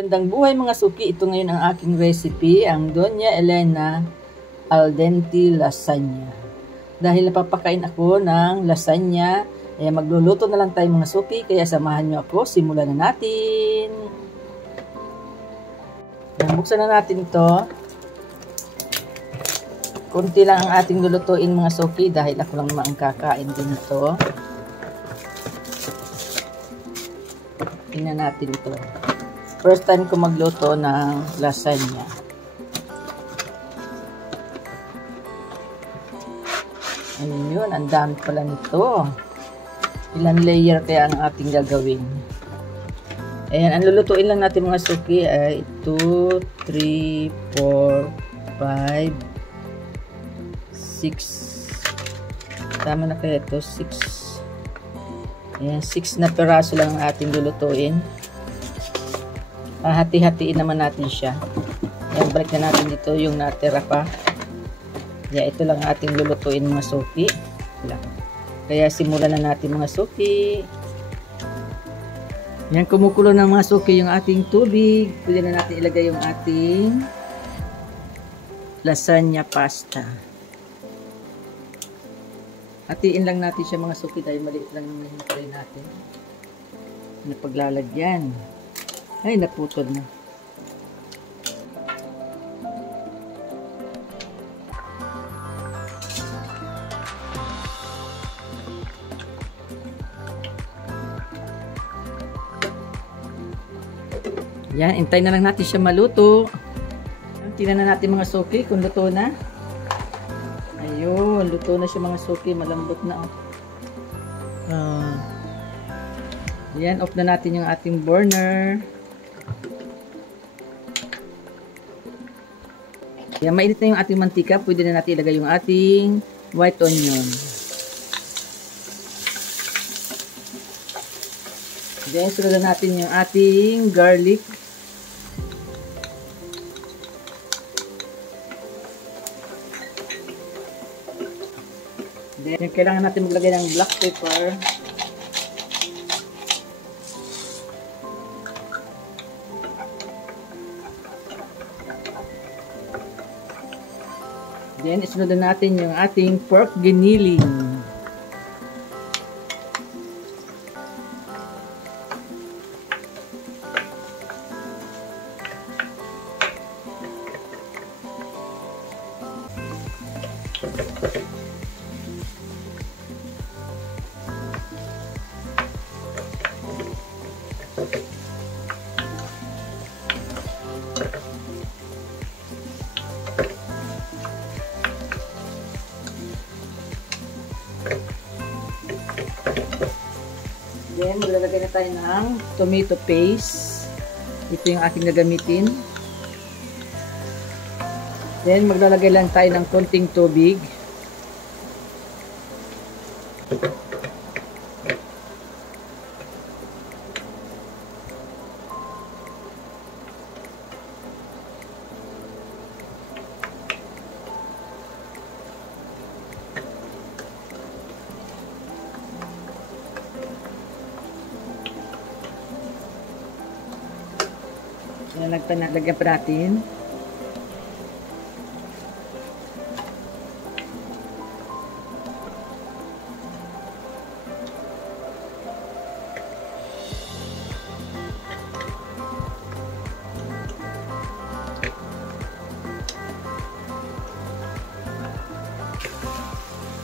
Magandang buhay mga suki, ito ngayon ang aking recipe, ang Doña Elena al dente lasagna. Dahil napapakain ako ng lasagna, kaya magluluto na lang tayo mga suki, kaya samahan nyo ako, simulan na natin. Buksan na natin ito. Kunti lang ang ating lulutuin mga suki, dahil ako lang naman ang kakain din ito. Tingnan natin ito. First time ko magluto ng lasagna. Ayun, ang dami pala nito. Ilan layer kaya ang ating gagawin. Ayan, ang lulutuin lang natin mga suki ay 2, 3, 4, 5, 6. Tama na kaya ito? 6. Ayan, 6 na peraso lang ang ating lulutuin. Hati-hatiin naman natin siya. Ayan, balik na natin dito yung natira pa. Ayan, ito lang ating lulutuin mga suki. Kaya simulan na natin mga suki. Ayan, kumukulo ng mga suki yung ating tubig. Pwede na natin ilagay yung ating lasagna pasta. Hatiin lang natin siya mga suki dahil maliit lang yung hinintay natin na paglalagyan. Ay, naputol na. Yan, intay na lang natin siya maluto. Tingnan na natin mga suki kung luto na. Ayun, luto na siya mga suki. Malambot na. Yan, off na natin yung ating burner. Yan, mainit na yung ating mantika. Pwede na natin ilagay yung ating white onion. Then, sunod natin yung ating garlic. Then, kailangan natin maglagay ng black pepper. Then, isunod natin yung ating pork giniling. Then, maglalagay na tayo ng tomato paste. Ito yung aking gagamitin. Then, maglalagay lang tayo ng konting tubig. Lagyan pa natin.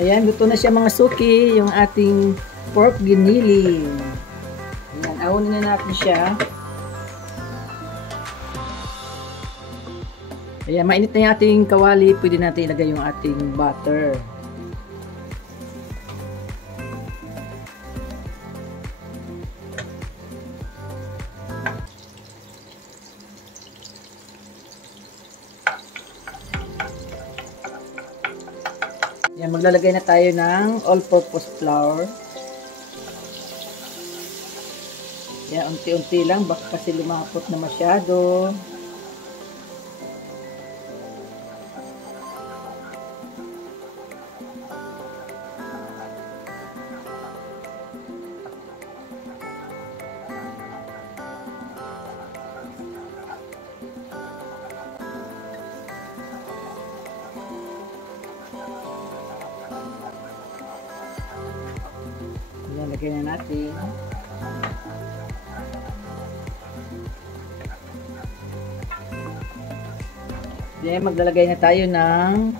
Ayan, luto na siya mga suki, yung ating pork giniling. Ayan, ahunin na natin siya. Ayan, mainit na yung ating kawali. Pwede natin ilagay yung ating butter. Ayan, maglalagay na tayo ng all-purpose flour. Ayan, unti-unti lang. Baka kasi lumapot na masyado. Lalagyan na natin. Then, maglalagay na tayo ng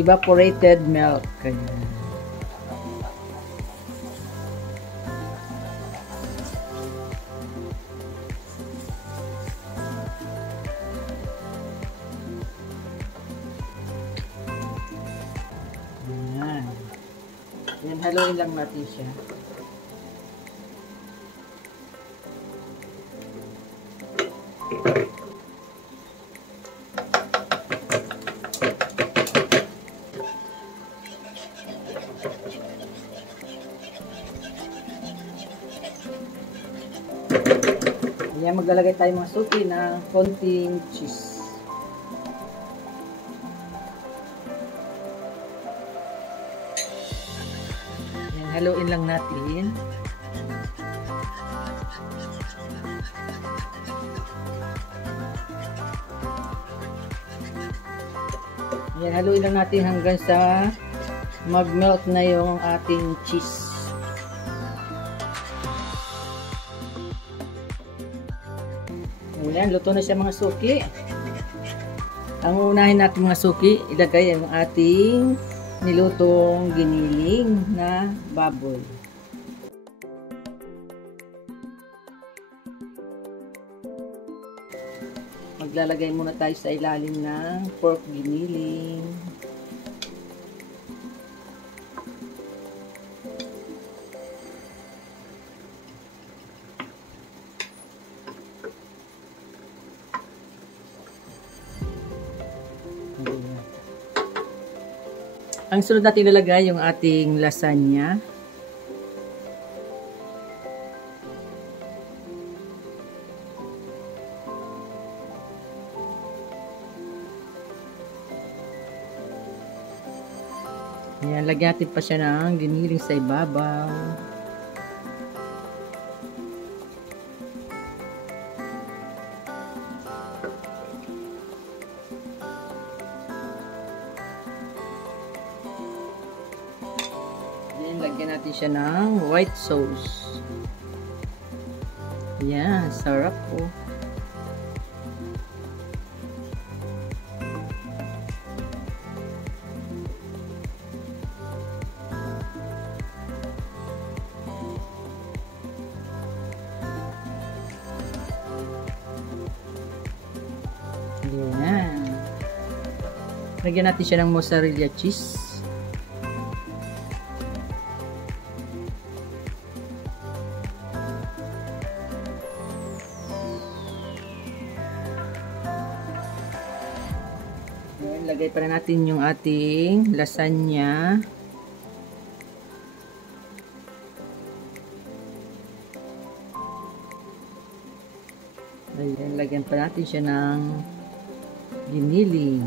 evaporated milk. Ganyan. Yan, haluin lang natin siya. Yan, maglalagay tayo mga suki ng konting cheese. Haluin lang natin. Yan, haluin lang natin hanggang sa mag-melt na yung ating cheese. Ayan, luto na siya mga suki. Ang unahin natin mga suki, ilagay ang ating nilutong giniling na baboy. Maglalagay muna tayo sa ilalim ng pork giniling. Ang sunod natin ilalagay yung ating lasagna. Ayan, lagyan natin pa siya ng giniling sa ibabaw. Lagyan natin siya ng white sauce. Yan, sarap po. Yan. Lagyan natin siya ng mozzarella cheese. Lagay pa na natin yung ating lasagna. Ayan, lagyan pa natin siya ng giniling.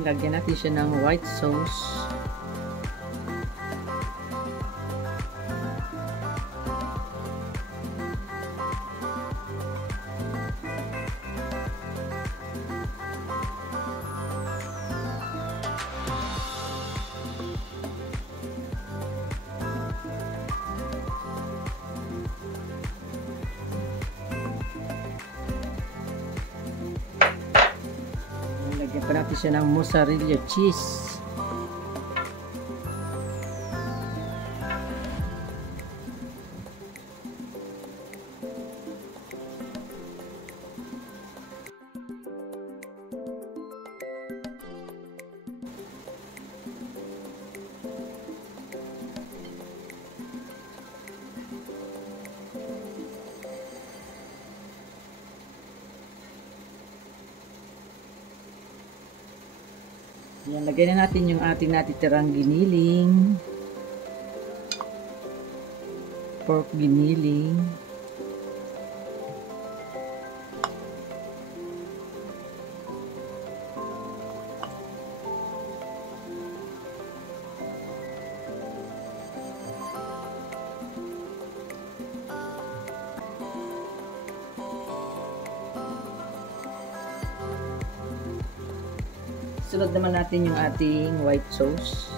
Lagyan natin siya ng white sauce. Lagyan pa natin siya ng mozzarella cheese. Yan, lagyan na natin yung ating natitirang giniling. Pork giniling. Sunod naman natin yung ating white sauce.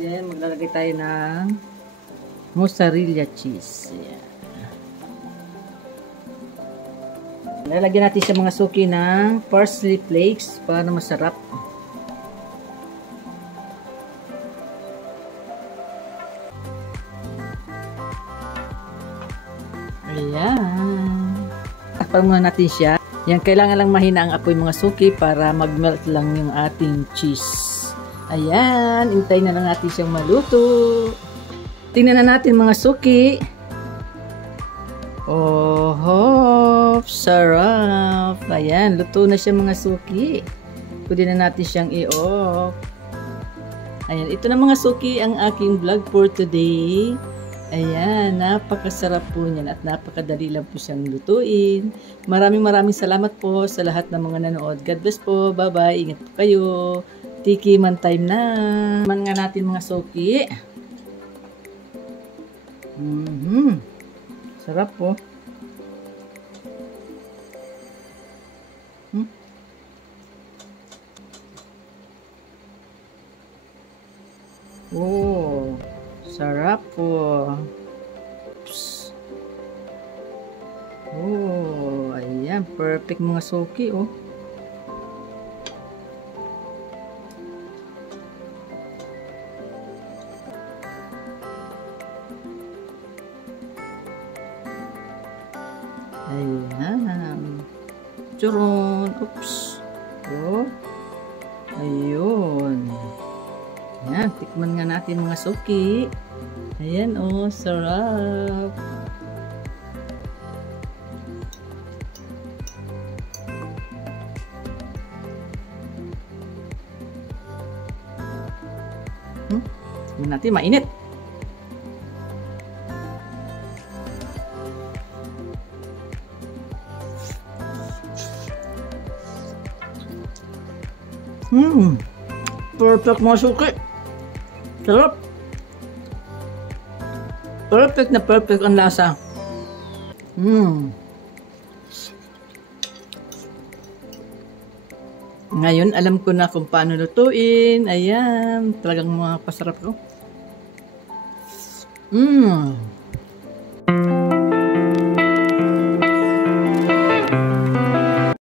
Then, maglalagay tayo ng mozzarella cheese. Ayan. Lalagyan natin sa mga suki ng parsley flakes para masarap. Ayan. Takpan muna natin siya. Yan, kailangan lang mahina ang apoy mga suki para mag-melt lang yung ating cheese. Ayan, hintayin na lang natin siyang maluto. Tingnan na natin mga suki. Oh, sarap. Ayan, luto na siya mga suki. Pwede na natin siyang i-off. Ayan, ito na mga suki ang aking vlog for today. Ayan, napakasarap po niyan at napakadali lang po siyang lutuin. Maraming salamat po sa lahat ng mga nanood. God bless po. Bye-bye. Ingat po kayo. Tiki man time na. Man nga natin mga suki. Sarap po. Oh, sarap po. Oops. Oh, ayan. Perfect mga suki, oh. Ayan. Churon. Oops. Oh. Ayun. Ayan. Tikman nga natin mga suki. Ayan oh. Sarap. Tingnan natin. Mainit. Perfect mga suki. Sarap. Perfect na perfect ang lasa. Ngayon, alam ko na kung paano lutuin. Ayan. Talagang mga pasarap ko.